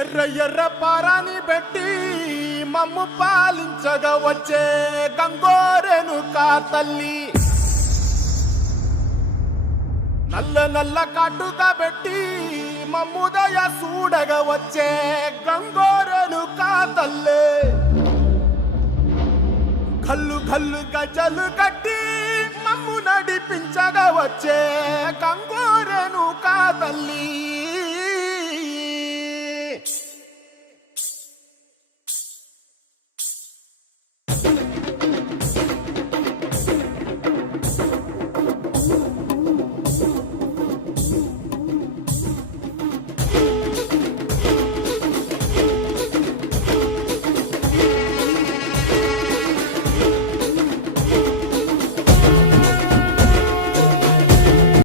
ఎర్ర ఎర్ర పారాని పెట్టి మమ్ము పాలించగా వచ్చే గంగోరెను కా తల్లి, నల్ల నల్ల కాటుగా పెట్టి మమ్ముదయ చూడగా వచ్చే గంగోరెను కా తల్లి, కల్లు కల్లు గజలు కట్టి మమ్ము నడిపించగా వచ్చే